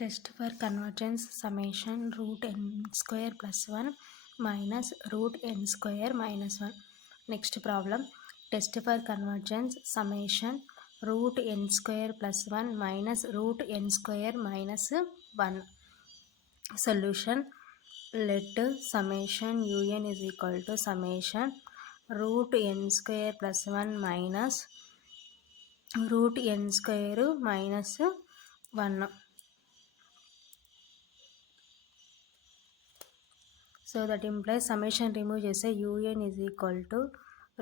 Test for convergence summation root n square plus 1 minus root n square minus 1. Next problem. Test for convergence summation root n square plus 1 minus root n square minus 1. Solution. Let summation un is equal to summation root n square plus 1 minus root n square minus 1. So that implies summation remove చేస్తే un is equal to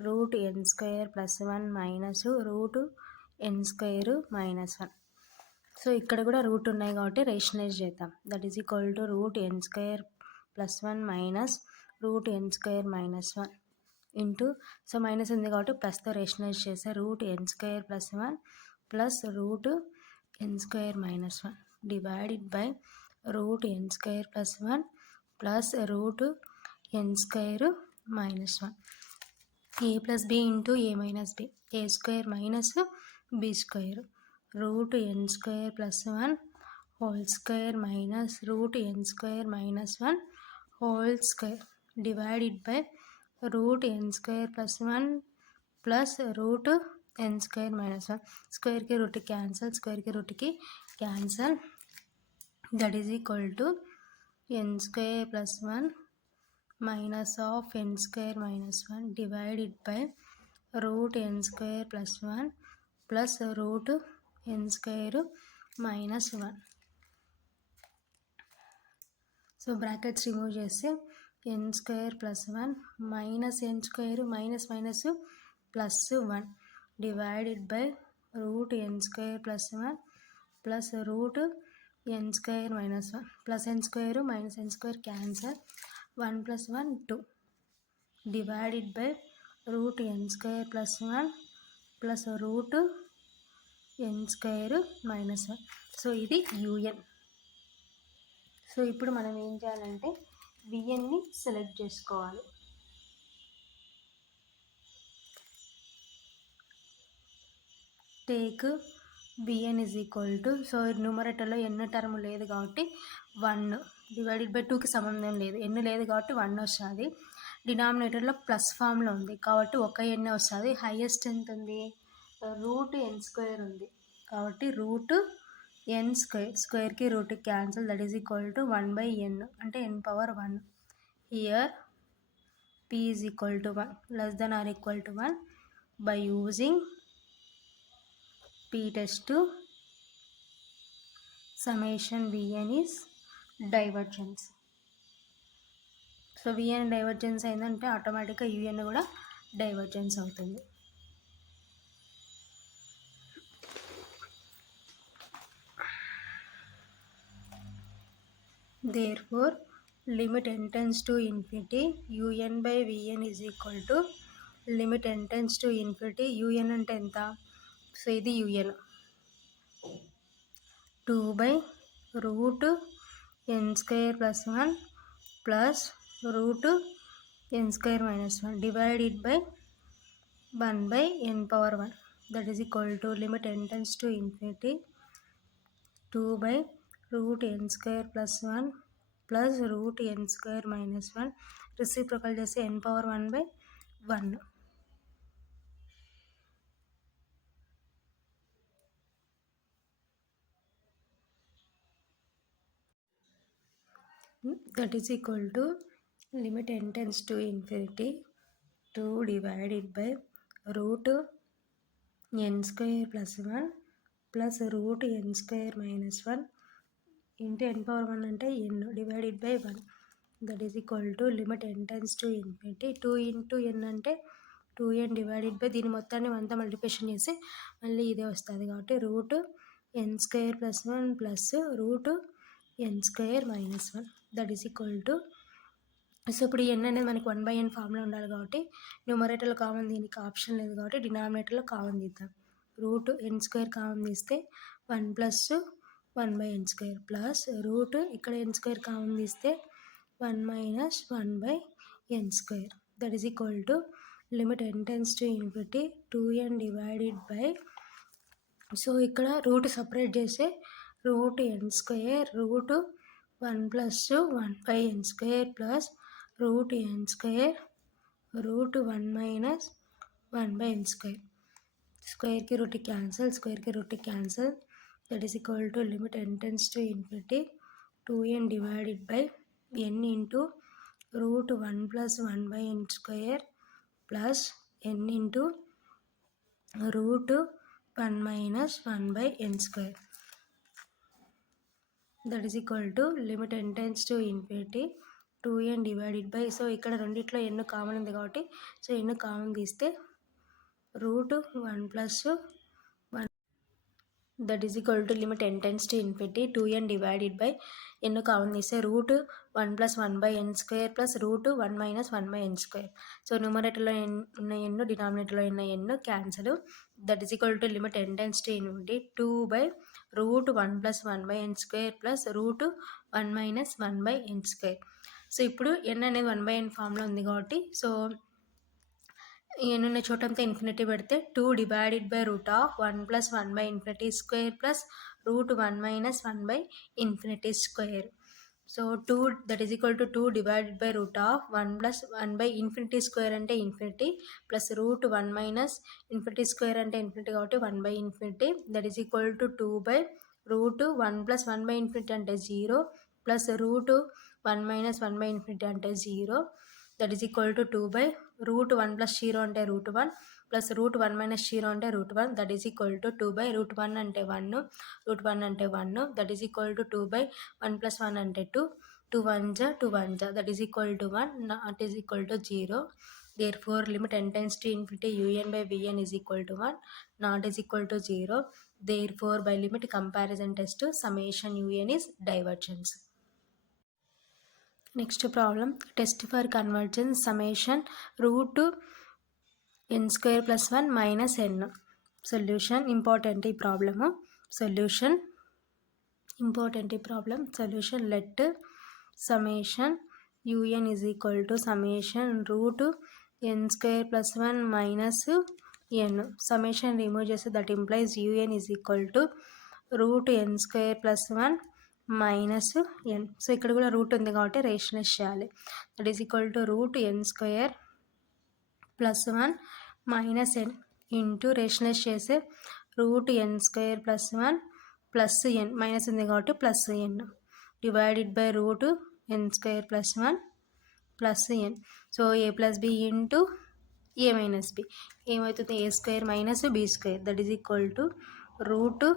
root n square plus 1 minus root n square minus 1. So ఇక్కడ కూడా root ఉన్నాయి కాబట్టి rationalise చేద్దాం. That is equal to root n square plus 1 minus root n square minus 1 into so minus ఉంది కాబట్టి ప్లస్తో rationalise చేస్తే root n square plus 1 plus root n square minus 1 divided by root n square plus 1 plus root n square minus 1 a plus b into a minus b a square minus b square root n square plus 1 whole square minus root n square minus 1 whole square divided by root n square plus 1 plus root n square minus 1 square ki root cancel square ki root ki cancel that is equal to n square plus 1 minus of n square minus 1 divided by root n square plus 1 plus root n square minus 1. So brackets remove చేస్తే n square plus 1 minus n square minus minus plus 1 divided by root n square plus 1 plus root n square minus 1 plus n square minus n square cancel 1 plus 1 2 divided by root n square plus 1 plus root n square minus 1. So ఇది u n. So ఇప్పుడు మనం ఏం చేయాలంటే విఎన్ని select చేసుకోవాలి. Take v n is equal to so న్యూమరేటర్లో ఎన్ని టర్మ్ లేదు కాబట్టి 1 డివైడెడ్ బై 2కి సంబంధం లేదు, ఎన్ని లేదు కాబట్టి 1 వస్తుంది. డినామినేటర్లో ప్లస్ ఫామ్లో ఉంది కాబట్టి ఒక ఎన్ వస్తుంది. హైయెస్ట్ ఎంత ఉంది, రూట్ ఎన్ స్క్వేర్ ఉంది కాబట్టి రూట్ ఎన్ స్క్వేర్ స్క్వేర్కి root cancel that is equal to 1/n అంటే n power 1. Here p is equal to 1 less than or equal to 1 by using p test summation vn is divergence. So vn divergence అయిందంటే ఆటోమేటిక్గా un కూడా డైవర్జెన్స్ అవుతుంది. Therefore, limit n tends to infinity un by vn is equal to limit n tends to infinity un అంటే ఎంత, సో ఇది un 2 by root n square plus 1 plus root n square minus 1 divided by 1 by n power 1 that is equal to limit n tends to infinity 2 by root n square plus 1 plus root n square minus 1 reciprocal చేస్తే n power 1 by 1. That is equal to limit n tends to infinity 2 divided by root n square plus 1 plus root n square minus 1 into n power 1 అంటే n divided by 1 that is equal to limit n tends to infinity 2 into n అంటే 2n divided by దీని మొత్తాన్ని 1తో మల్టిప్లికేషన్ చేసి మళ్ళీ ఇదే వస్తుంది కాబట్టి root n square plus 1 plus root n square minus 1 that is equal to so ఇప్పుడు n అనేది మనకి 1/n ఫామ్లో ఉండాలి కాబట్టి న్యూమరేటర్లో కామన్ దీనికి ఆప్షన్ లేదు కాబట్టి డినామినేటర్లో కామన్ తీద్దాం. రూట్ n స్క్వేర్ కామన్ తీస్తే 1 plus 1/n square plus route ఇక్కడ n స్క్వేర్ కామన్ తీస్తే 1 minus 1/n square that is equal to limit n tends to infinity 2n divided by so ఇక్కడ రూట్ సపరేట్ చేస్తే root n square root 1 plus 1 by n square plus root n square root 1 minus 1 by n square. Square की root cancel, square की root cancel. That is equal to limit n tends to infinity 2n divided by n into root 1 plus 1 by n square plus n into root 1 minus 1 by n square. That is equal to limit n tends to infinity 2n divided by, so ఇక్కడ రెండిట్లో n common ఉంది కాబట్టి so n common తీస్తే root 1 plus 1, that is equal to limit n tends to infinity 2n divided by n common తీస్తే root 1 plus 1 by n square plus root 1 minus 1 by n square. So న్యూమరేటర్లో ఉన్న n డినామినేటర్లో ఉన్న n cancel. That is equal to limit n tends to infinity 2 by root 1 plus 1 by n square plus root 1 minus 1 by n square. So ఇప్పుడు n అనేది 1 by n ఫామ్లో ఉంది కాబట్టి so n ఉన్న చోటంతా ఇన్ఫినిటీ పెడితే 2 divided by root of 1 plus 1 by infinity square plus root 1 minus 1 by infinity square. So 2 that is equal to 2 divided by root of 1 plus 1 by infinity square అంటే infinity plus root 1 minus infinity square అంటే infinity కాబట్టి 1 by infinity that is equal to 2 by root 1 plus 1 by infinity అంటే 0 plus root 1 minus 1 by infinity అంటే 0. That is equal to 2 by root 1 ప్లస్ 0 అంటే root 1 plus root 1 minus 0 అంటే root 1. That is equal to 2 by root 1 అంటే 1 root 1 అంటే 1. That is equal to 2 by 1 plus 1 అంటే 2 2 1 జా 2 1 జా that is equal to 1 not is equal to 0. Therefore limit n tends to infinity un by vn is equal to 1 not is equal to 0. Therefore by limit comparison test summation un is divergence. Next problem, test for convergence summation root n square plus 1 minus n. Solution important problem. Solution important problem. Solution let summation un is equal to summation root n square plus 1 minus n. Summation remove చేస్తే that implies un is equal to root n square plus 1 minus n. So ఇక్కడ కూడా root ఉంది కాబట్టి rationalise చేయాలి. That is equal to root n square plus 1 minus n into rationalise చేస్తే root n square plus 1 plus n minus ఉంది కాబట్టి plus n divided by root n square plus 1 plus n. So a plus b into a minus b ఏమవుతుంది a square minus b square that is equal to root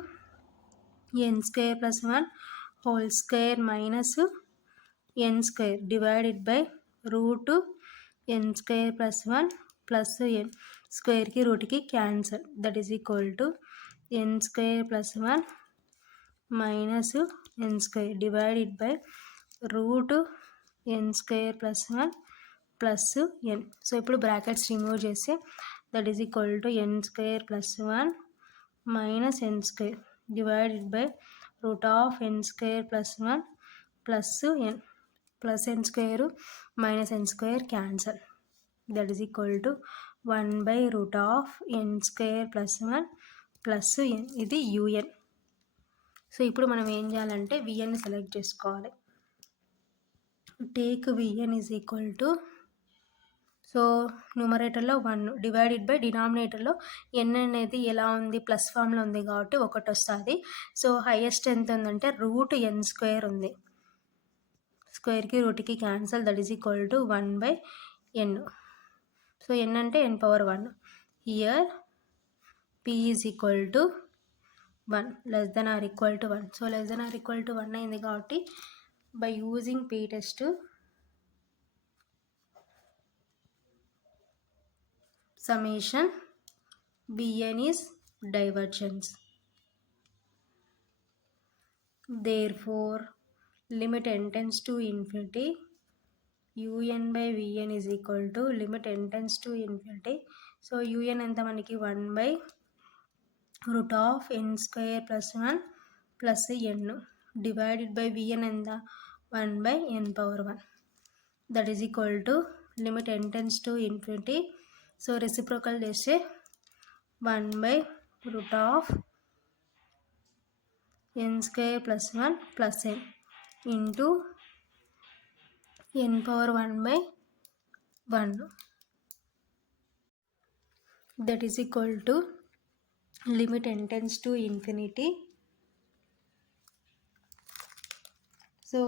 n square plus 1 whole square minus n square divided by root n square plus 1 plus n. Square की root की cancel that is equal to n square plus 1 minus n square divided by root n square plus 1 plus n. So ఇప్పుడు brackets remove చేస్తే that is equal to n square plus 1 minus n square divided by root of n square plus 1 plus n plus n square minus n square cancel that is equal to 1 by root of n square plus 1 plus n. ఇది un. So ఇప్పుడు మనం ఏం చేయాలంటే vn select చేసుకోవాలి. Take vn is equal to so న్యూమరేటర్లో 1 divided by డినామినేటర్లో ఎన్ అనేది ఎలా ఉంది ప్లస్ ఫామ్లో ఉంది కాబట్టి ఒకటి వస్తుంది. సో హైయెస్ట్ ఎంత ఉందంటే రూట్ ఎన్ స్క్వేర్ ఉంది. స్క్వేర్కి రూట్కి cancel that is equal to 1 by n. So n అంటే n power 1. Here p is equal to 1 less than or equal to 1. So less than or equal to 1 అయింది కాబట్టి by using p test summation bn is divergence. Therefore limit n tends to infinity un by vn is equal to limit n tends to infinity. So un ఎంత మనకి 1 by root of n square plus 1 plus n divided by vn ఎంత 1 by n power 1 that is equal to limit n tends to infinity. So reciprocal చేస్తే 1 by root of n square plus 1 plus n into n power 1 by 1, that is equal to limit n tends to infinity. So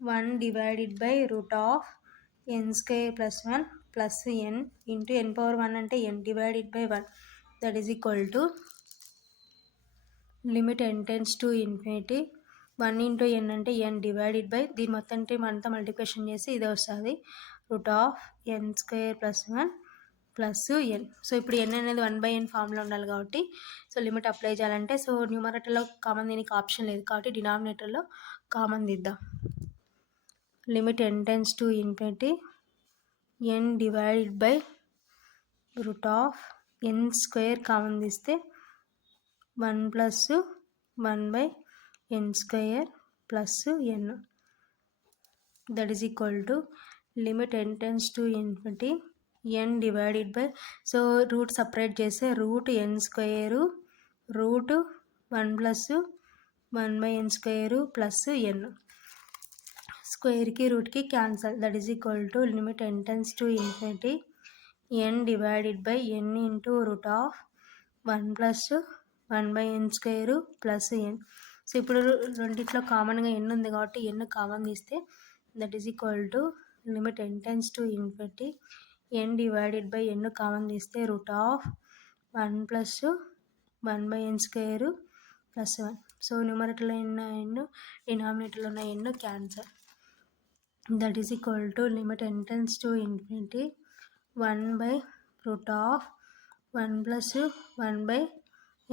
1 divided by root of n square plus 1 plus n into n power 1 అంటే n divided by 1, that is equal to limit n tends to infinity 1 into n అంటే n divided by దీని మొత్తం అంతా మల్టిప్లికేషన్ చేసి ఇదే వస్తుంది root of n square plus 1 plus n. So ఇప్పుడు n అనేది 1/n ఫామ్లో ఉండాలి కాబట్టి సో లిమిట్ అప్లై చేయాలంటే సో న్యూమరేటర్లో కామన్ దీనికి ఆప్షన్ లేదు కాబట్టి డినామినేటర్లో కామన్ దిద్దాం. Limit n tends to infinity n divided by root of n square common తీస్తే 1 plus 1 by n square plus n, that is equal to limit n tends to infinity n divided by, so root separate చేస్తే root n square root 1 plus 1 by n square plus n, square కి root కి cancel, that is equal to limit n tends to infinity n divided by n into root of 1 plus 1 by n square plus n. So ఇప్పుడు రెండిట్లో కామన్గా n ఉంది కాబట్టి n common తీస్తే that is equal to limit n tends to infinity n divided by n common తీస్తే root of 1 plus 1 by n square plus 1. So న్యూమరేటర్లో ఉన్న n డినామినేటర్లో ఉన్న n cancel, that is equal to limit n tends to infinity 1 by root of 1 plus 1 by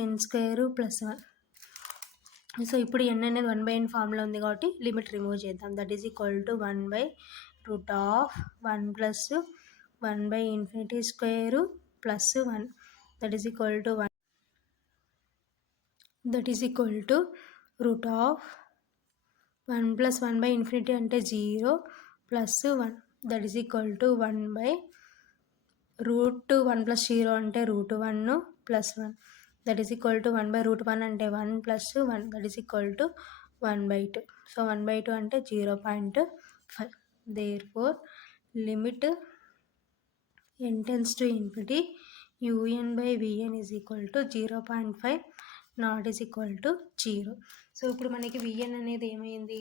n square plus 1. సో ఇప్పుడు n అనేది 1/n ఫామ్లో ఉంది కాబట్టి లిమిట్ రిమూవ్ చేద్దాం, that is equal to 1 by root of 1 plus 1 by infinity square plus 1, that is equal to 1, that is equal to root of 1 plus 1 by infinity అంటే 0 plus 1, that is equal to 1 by root 1 plus 0 అంటే root 1 plus 1, that is equal to 1 by root 1 అంటే 1 plus 1, that is equal to 1 by 2. సో 1 by 2 అంటే 0.5. therefore limit n tends to infinity un by vn is equal to 0.5 not is equal to 0. సో ఇప్పుడు మనకి vn అనేది ఏమైంది,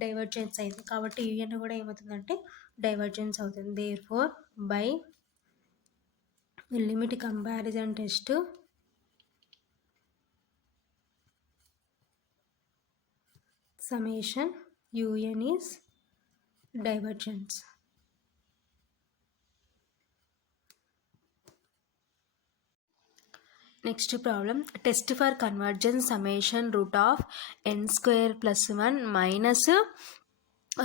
divergence అయింది కాబట్టి un కూడా ఏమవుతుందంటే డైవర్జెన్స్ అవుతుంది. Therefore by limit comparison test summation un is divergence. Next problem, test for convergence summation root of n square plus 1 minus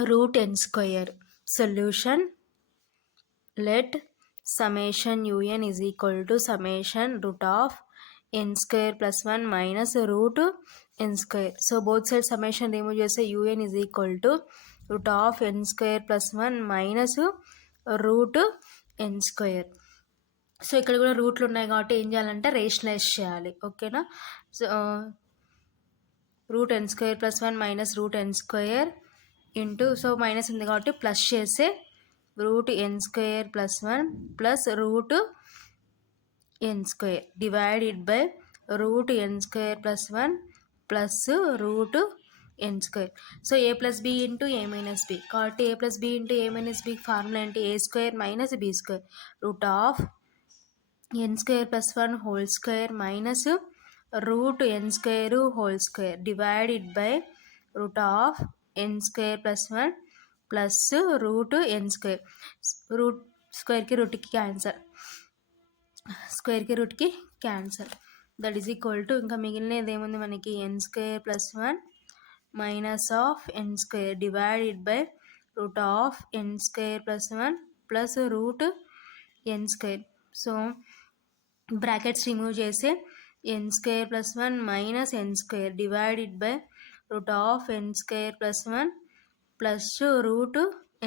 root n square. Solution, let summation un is equal to summation root of n square plus 1 minus root n square. So both sides summation remove చేస్తే un is equal to root of n square plus 1 minus root n square. So ఇక్కడ కూడా రూట్లు ఉన్నాయి కాబట్టి ఏం చేయాలంటే rationalise చేయాలి, ఓకేనా. So root n square plus 1 minus root n square into, so minus ఉంది కాబట్టి ప్లస్ చేస్తే root n square plus 1 plus root n square divided by root n square plus 1 plus root n square. So a plus b into a minus b కాబట్టి a plus b into a minus b formula ఏంటి, a square minus b square root of n square plus 1 whole square minus root n square whole square divided by root of n square plus 1 plus root n square. root square की root की cancel, square की root की cancel, that is equal to ఇంకా మిగిలినది ఏముంది మనకి n square plus 1 minus of n square divided by root of n square plus 1 plus root n square. So brackets remove చేస్తే n square plus 1 minus n square divided by root of n square plus 1 plus root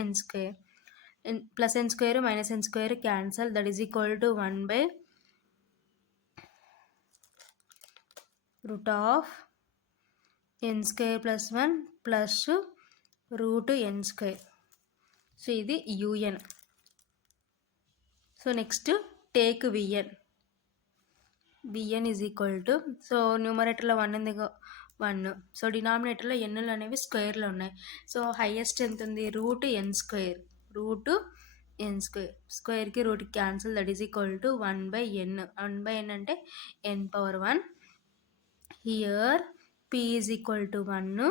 n square, plus n square minus n square cancel, that is equal to 1 by root of n square plus 1 plus root n square. So ఇది un. So next take vn. vn is equal to, so న్యూమరేటర్లో 1 ఉంది, 1. సో డినామినేటర్లో ఎన్నులు అనేవి స్క్వేర్లో ఉన్నాయి. So highest ఎంత ఉంది, root n square. Root n square, స్క్వేర్కి రూట్కి cancel, that is equal to 1/n. 1/n అంటే n⁻1. Here p is equal to 1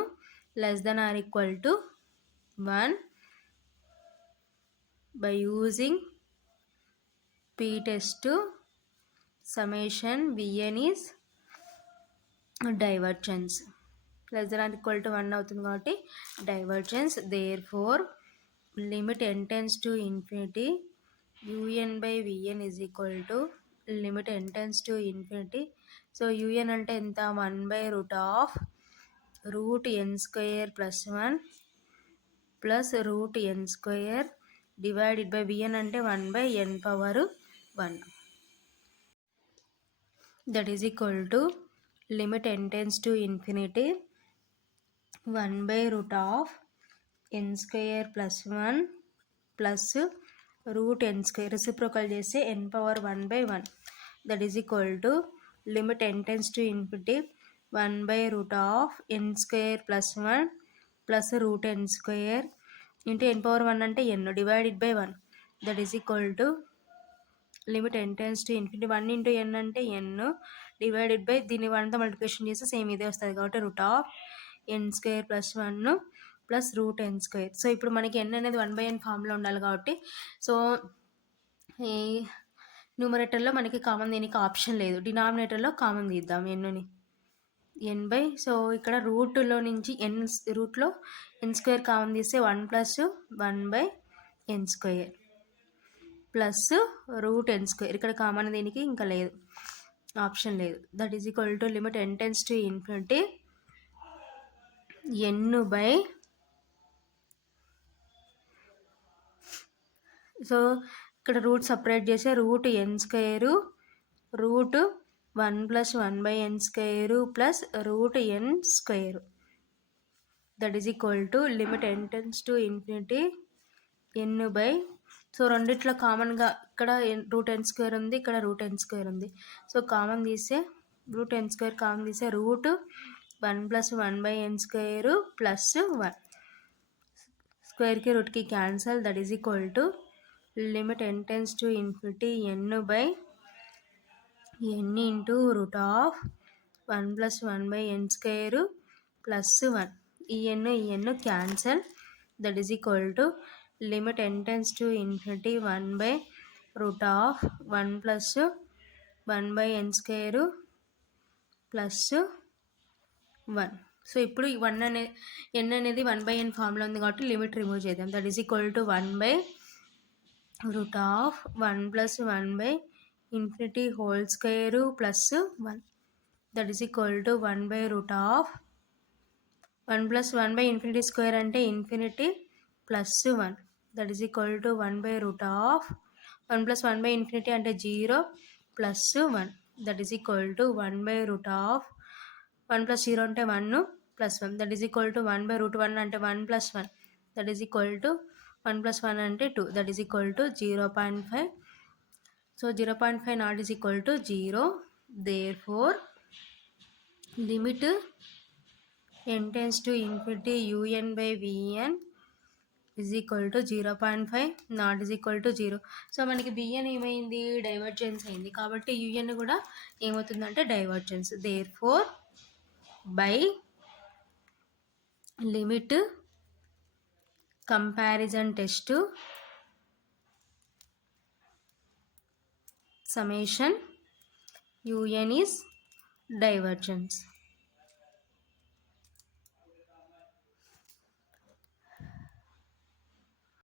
less than or equal to 1 by using p test. Summation vn is divergence. Less than or equal to 1 అవుతుంది కాబట్టి divergence. Therefore limit n tends to infinity, un by vn is equal to limit n tends to infinity. So un అంటే ఎంత, 1/root n square plus 1 plus root n square divided by vn అంటే 1/n⁻1. That is equal to limit n tends to infinity 1/n square plus 1 plus root n square, reciprocal చేస్తే n⁻1/1. That is equal to limit n tends to infinity 1/n square plus 1 plus root n square into n⁻1 అంటే n divided by 1. That is equal to limit n tends to infinity 1 into n అంటే n divided by దీన్ని 1తో మల్టిప్లికేషన్ చేస్తే సేమ్ ఇదే వస్తుంది కాబట్టి n square plus 1 plus root n square. So ఇప్పుడు మనకి n అనేది 1/n ఫామ్లో ఉండాలి కాబట్టి, సో ఈ న్యూమరేటర్లో మనకి కామన్ దీనికి ఆప్షన్ లేదు, డినామినేటర్లో కామన్ తీద్దాం ఎన్ని n/, సో ఇక్కడ రూట్లో నుంచి రూట్లో n స్క్వేర్ కామన్ తీస్తే 1 + 1/n square plus root n square, ఇక్కడ కామన్ దీనికి ఇంకా లేదు, ఆప్షన్ లేదు. That is equal to limit n tends to infinity n by, so ఇక్కడ రూట్ సపరేట్ చేసే root n square root 1 + 1/n square plus root n square. That is equal to limit n tends to infinity n by, so రెండిట్లో కామన్గా ఇక్కడ root n square ఉంది, ఇక్కడ root n square ఉంది. So common తీస్తే root n square common తీస్తే root 1 + 1/n square plus 1, స్క్వేర్కి రూట్కి cancel. That is equal to limit n tends to infinity n by n into root of 1 + 1/n square plus 1. ఈ n cancel. That is equal to limit n tends to infinity 1/root of 1 + 1/n square plus 1. సో ఇప్పుడు ఈ 1 అనే n అనేది 1/n ఫామ్లో ఉంది కాబట్టి limit remove చేద్దాం. That is equal to 1/root of 1 + 1/infinity whole square plus 1. That is equal to 1/root of 1 + 1/infinity square అంటే infinity plus 1. That is equal to 1/root of 1 + 1/infinity అంటే 0 plus 1. That is equal to 1/root of 1 + 0 అంటే 1 plus 1. That is equal to 1/√1 అంటే 1 + 1. That is equal to 1 + 1 అంటే 2. That is equal to 0.5. So 0.5 not is equal to 0. Therefore limit n tends to infinity un/vn is equal to 0.5 not is equal to 0. So మనకి b n ఏమైంది, divergence అయింది కాబట్టి u n కూడా ఏమవుతుందంటే divergence. Therefore by limit comparison test summation un is divergence.